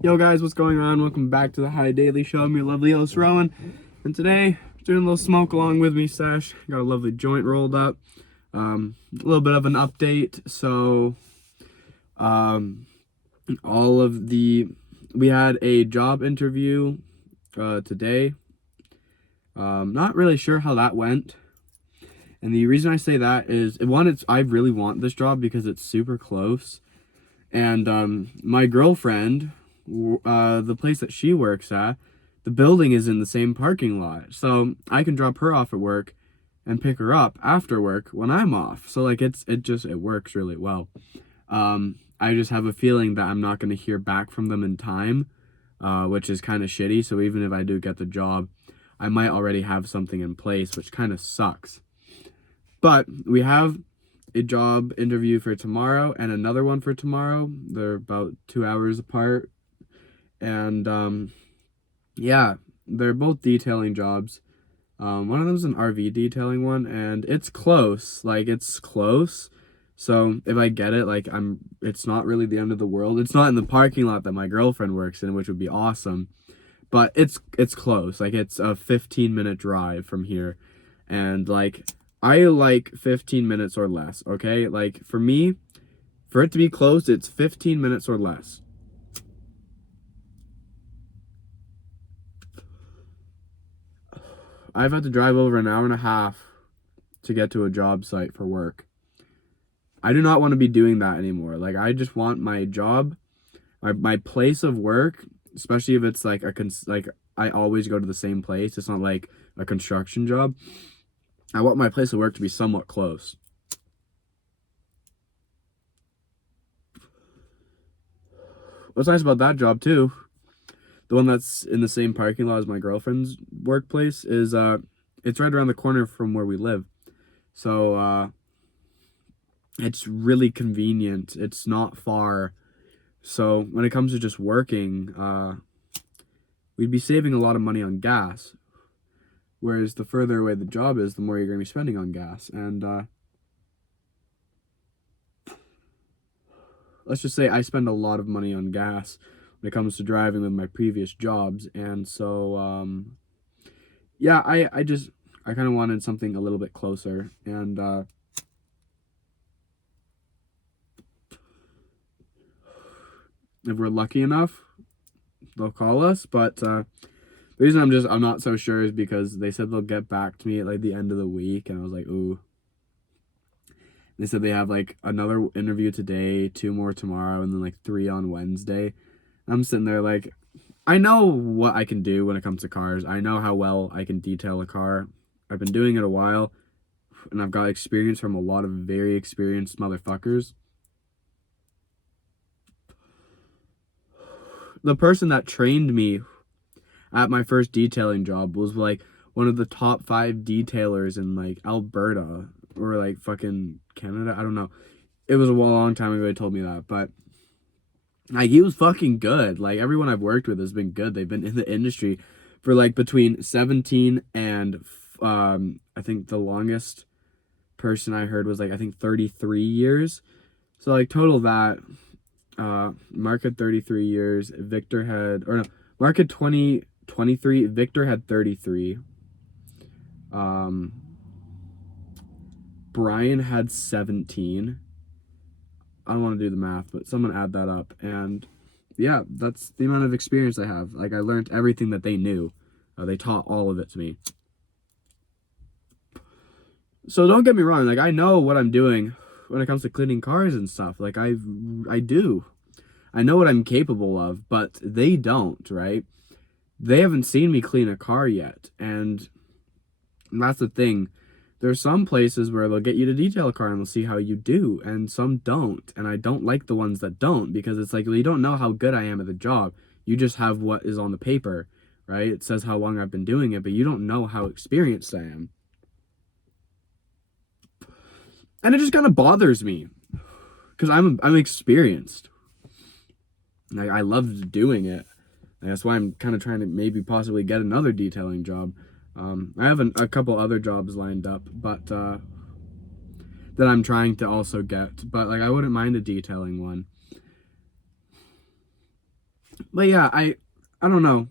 Yo guys, what's going on? Welcome back to the High Daily Show. I'm your lovely host Rowan, and today doing a little smoke along with me, Sesh. Got a lovely joint rolled up. A little bit of an update. So, we had a job interview today. Not really sure how that went. And the reason I say that is, I really want this job because it's super close. And my girlfriend, the place that she works at, the building is in the same parking lot. So I can drop her off at work and pick her up after work when I'm off. So like it works really well. I just have a feeling that I'm not going to hear back from them in time, which is kind of shitty. So even if I do get the job, I might already have something in place, which kind of sucks. But we have a job interview for tomorrow and another one for tomorrow. They're about 2 hours apart. And yeah, they're both detailing jobs. One of them's an RV detailing one, and it's close. Like, it's close. So if I get it, like, it's not really the end of the world. It's not in the parking lot that my girlfriend works in, which would be awesome. But it's close. Like, it's a 15-minute drive from here. And like, I like 15 minutes or less, okay? Like, for me, for it to be close, it's 15 minutes or less. I've had to drive over an hour and a half to get to a job site for work. I do not want to be doing that anymore. Like, I just want my job, my place of work, especially if it's like I always go to the same place. It's not like a construction job. I want my place of work to be somewhat close. What's nice about that job too, the one that's in the same parking lot as my girlfriend's workplace, is it's right around the corner from where we live. So it's really convenient. It's not far. So when it comes to just working, we'd be saving a lot of money on gas. Whereas the further away the job is, the more you're going to be spending on gas. And let's just say I spend a lot of money on gas when it comes to driving with my previous jobs. And so, yeah, I kind of wanted something a little bit closer. And if we're lucky enough, they'll call us. But the reason I'm not so sure is because they said they'll get back to me at like the end of the week, and I was like, ooh. They said they have like another interview today, 2 more tomorrow, and then like 3 on Wednesday. I'm sitting there like, I know what I can do when it comes to cars. I know how well I can detail a car. I've been doing it a while, and I've got experience from a lot of very experienced motherfuckers. The person that trained me at my first detailing job was like one of the top 5 detailers in like Alberta or like fucking Canada. I don't know. It was a long time ago they told me that, but like, he was fucking good. Like, everyone I've worked with has been good. They've been in the industry for like between 17 and I think the longest person I heard was like, I think 33 years. So like, total that, Mark had 33 years, Victor had, or no, Mark had 23, Victor had 33. Brian had 17. I don't want to do the math, but someone add that up. And yeah, that's the amount of experience I have. Like, I learned everything that they knew. They taught all of it to me. So don't get me wrong. Like, I know what I'm doing when it comes to cleaning cars and stuff. Like, I do. I know what I'm capable of, but they don't, right? They haven't seen me clean a car yet. And that's the thing. There's some places where they'll get you to detail a car and they'll see how you do, and some don't. And I don't like the ones that don't, because it's like, well, you don't know how good I am at the job. You just have what is on the paper, right? It says how long I've been doing it, but you don't know how experienced I am. And it just kind of bothers me, because I'm experienced. I love doing it. And that's why I'm kind of trying to maybe possibly get another detailing job. I have a couple other jobs lined up, but that I'm trying to also get. But like, I wouldn't mind a detailing one. But yeah, I don't know.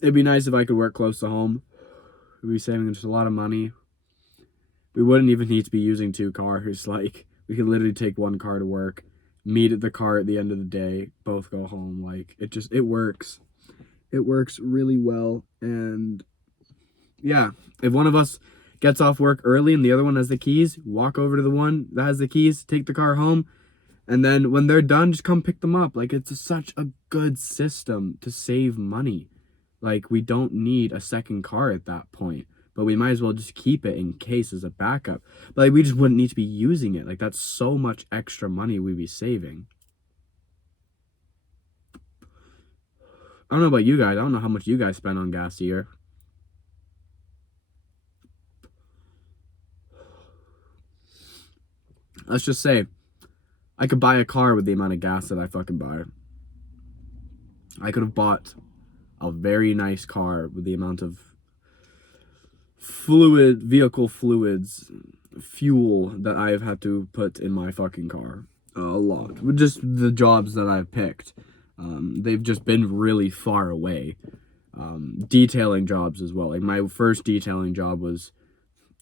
It'd be nice if I could work close to home. We'd be saving just a lot of money. We wouldn't even need to be using 2 cars. Like, we could literally take 1 car to work, meet at the car at the end of the day, both go home. Like, it works. It works really well. And yeah, if one of us gets off work early and the other one has the keys, walk over to the one that has the keys, take the car home, and then when they're done, just come pick them up. Like, it's such a good system to save money. Like, we don't need a second car at that point, but we might as well just keep it in case as a backup. But like, we just wouldn't need to be using it. Like, that's so much extra money we'd be saving. I don't know about you guys. I don't know how much you guys spend on gas a year. Let's just say I could buy a car with the amount of gas that I fucking buy. I could have bought a very nice car with the amount of vehicle fluids, fuel that I've had to put in my fucking car. A lot. With just the jobs that I've picked. They've just been really far away. Detailing jobs as well. Like, my first detailing job was,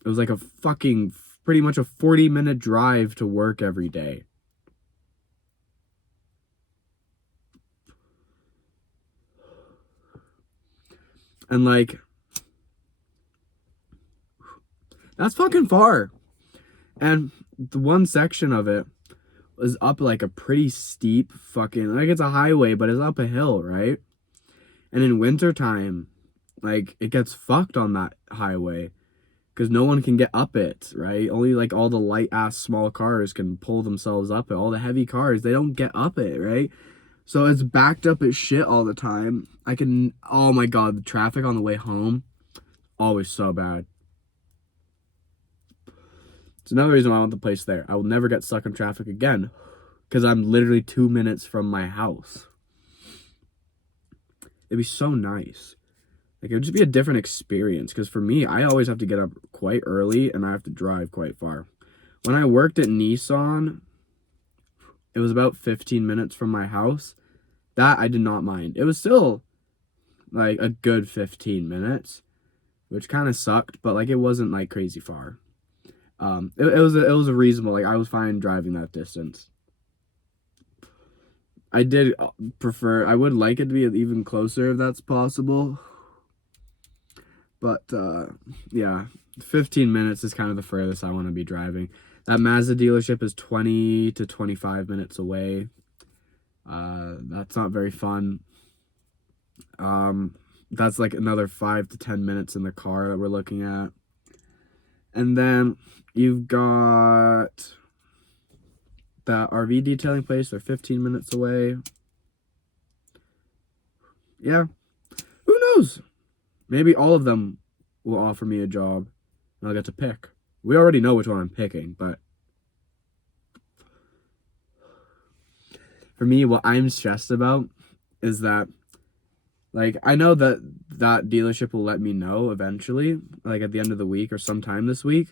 it was like a fucking, pretty much a 40-minute drive to work every day. And like, that's fucking far. And the one section of it was up like a pretty steep fucking, like, it's a highway, but it's up a hill, right? And in wintertime, like, it gets fucked on that highway because no one can get up it, right? Only like all the light ass small cars can pull themselves up it. All the heavy cars, they don't get up it, right? So it's backed up as shit all the time. Oh my god, the traffic on the way home, always so bad. It's another reason why I want the place there. I will never get stuck in traffic again because I'm literally 2 minutes from my house. It'd be so nice. Like, it would just be a different experience because for me, I always have to get up quite early and I have to drive quite far. When I worked at Nissan, it was about 15 minutes from my house. That I did not mind. It was still like a good 15 minutes, which kind of sucked, but like, it wasn't like crazy far. It was a reasonable, like, I was fine driving that distance. I did prefer, I would like it to be even closer if that's possible. But yeah, 15 minutes is kind of the furthest I want to be driving. That Mazda dealership is 20 to 25 minutes away. That's not very fun. That's like another 5 to 10 minutes in the car that we're looking at. And then you've got that RV detailing place. They're 15 minutes away. Yeah. Who knows? Maybe all of them will offer me a job and I'll get to pick. We already know which one I'm picking, but for me, what I'm stressed about is that, like, I know that that dealership will let me know eventually, like at the end of the week or sometime this week.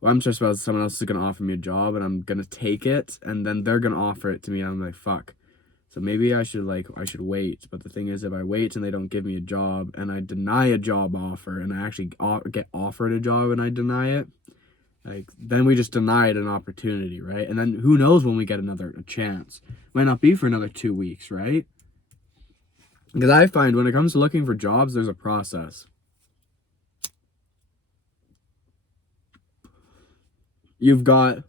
What I'm stressed about is someone else is going to offer me a job and I'm going to take it and then they're going to offer it to me and I'm like, fuck. So maybe I should wait. But the thing is, if I wait and they don't give me a job and I deny a job offer and I actually get offered a job and I deny it, like, then we just denied an opportunity, right? And then who knows when we get a chance. Might not be for another 2 weeks, right? Because I find when it comes to looking for jobs, there's a process. You've got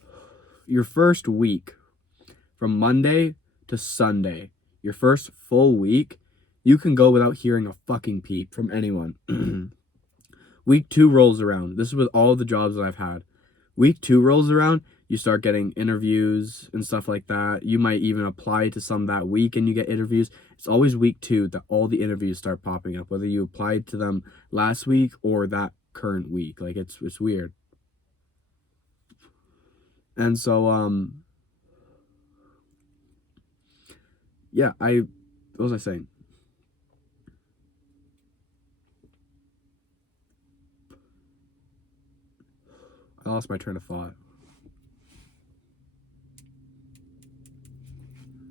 your first week from Monday to Sunday. Your first full week, you can go without hearing a fucking peep from anyone. Week 2 rolls around. This is with all the jobs that I've had. Week 2 rolls around, you start getting interviews and stuff like that. You might even apply to some that week and you get interviews. It's always week 2 that all the interviews start popping up, whether you applied to them last week or that current week. Like, it's weird. And so, yeah, what was I saying? I lost my train of thought.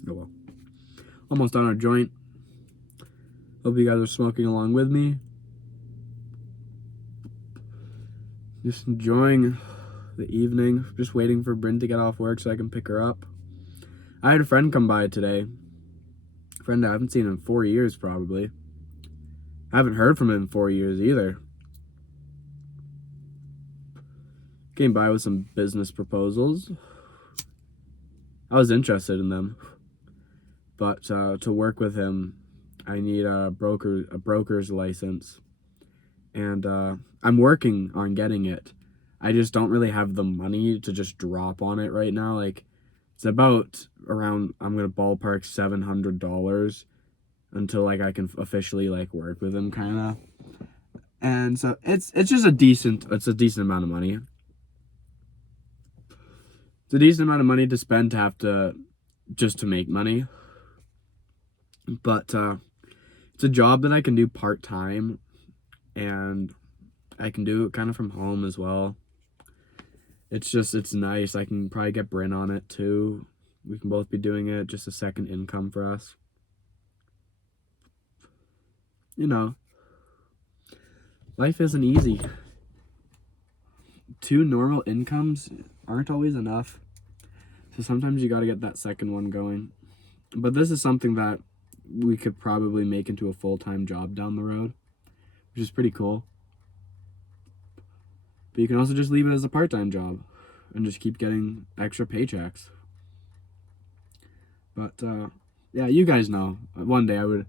Oh well. Almost done our joint. Hope you guys are smoking along with me. Just enjoying the evening. Just waiting for Bryn to get off work so I can pick her up. I had a friend come by today. A friend I haven't seen in 4 years, probably. I haven't heard from him in 4 years either. Came by with some business proposals. I was interested in them. But to work with him, I need a broker's license. And I'm working on getting it. I just don't really have the money to just drop on it right now. Like, it's about around, I'm gonna ballpark $700 until like I can officially like work with him, kind of. And so it's just a decent amount of money. It's a decent amount of money to spend just to make money. But it's a job that I can do part-time, and I can do it kind of from home as well. It's nice. I can probably get Bryn on it too. We can both be doing it, just a second income for us. You know, life isn't easy. 2 normal incomes aren't always enough. So sometimes you gotta get that second one going. But this is something that we could probably make into a full-time job down the road, which is pretty cool. But you can also just leave it as a part-time job and just keep getting extra paychecks. But yeah, you guys know, one day I would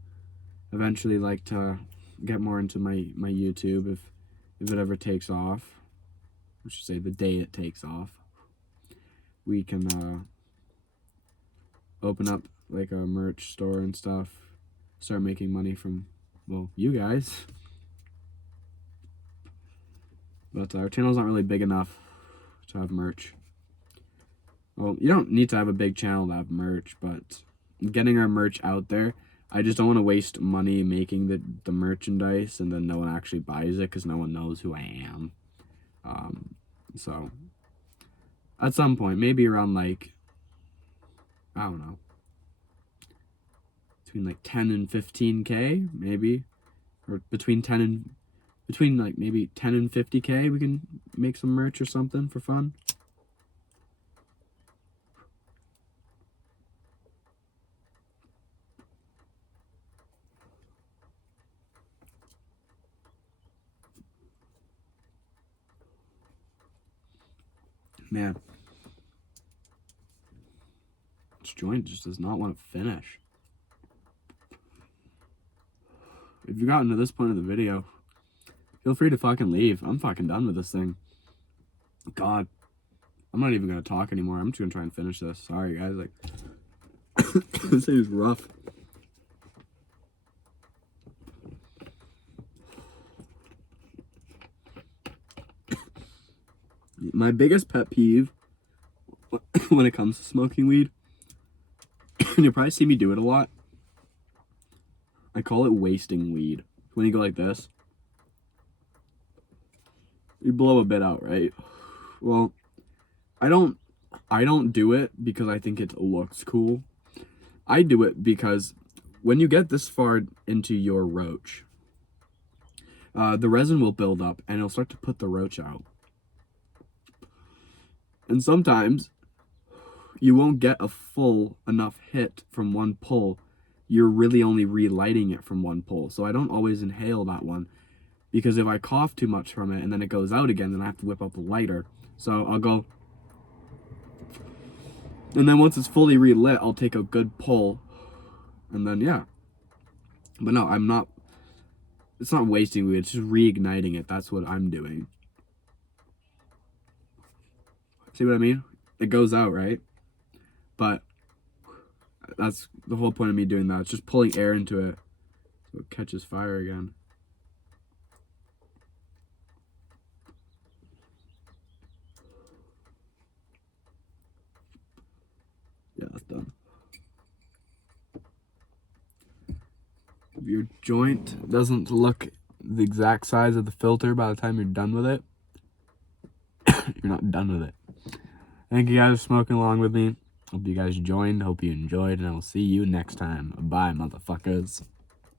eventually like to get more into my YouTube if it ever takes off. I should say the day it takes off. We can open up like a merch store and stuff, start making money from, well, you guys. But our channel's not really big enough to have merch. Well, you don't need to have a big channel to have merch, but getting our merch out there, I just don't want to waste money making the merchandise and then no one actually buys it because no one knows who I am. So at some point, maybe around like, I don't know, between like 10 and 15K, maybe, or between like maybe 10 and 50K, we can make some merch or something for fun. Man, this joint just does not want to finish. If you've gotten to this point of the video, feel free to fucking leave. I'm fucking done with this thing. God, I'm not even gonna talk anymore. I'm just gonna try and finish this. Sorry, guys. Like, this thing is rough. My biggest pet peeve when it comes to smoking weed, and you'll probably see me do it a lot, I call it wasting weed. When you go like this, you blow a bit out, right? Well, I don't do it because I think it looks cool. I do it because when you get this far into your roach, the resin will build up and it'll start to put the roach out. And sometimes you won't get a full enough hit from one pull. You're really only relighting it from one pull. So I don't always inhale that one, because if I cough too much from it and then it goes out again, then I have to whip out the lighter. So I'll go, and then once it's fully relit, I'll take a good pull, and then yeah. But no, it's not wasting weed, it's just reigniting it. That's what I'm doing. See what I mean? It goes out, right? But that's the whole point of me doing that. It's just pulling air into it so it catches fire again. Yeah, that's done. If your joint doesn't look the exact size of the filter by the time you're done with it, you're not done with it. Thank you guys for smoking along with me. Hope you guys joined. Hope you enjoyed. And I will see you next time. Bye, motherfuckers.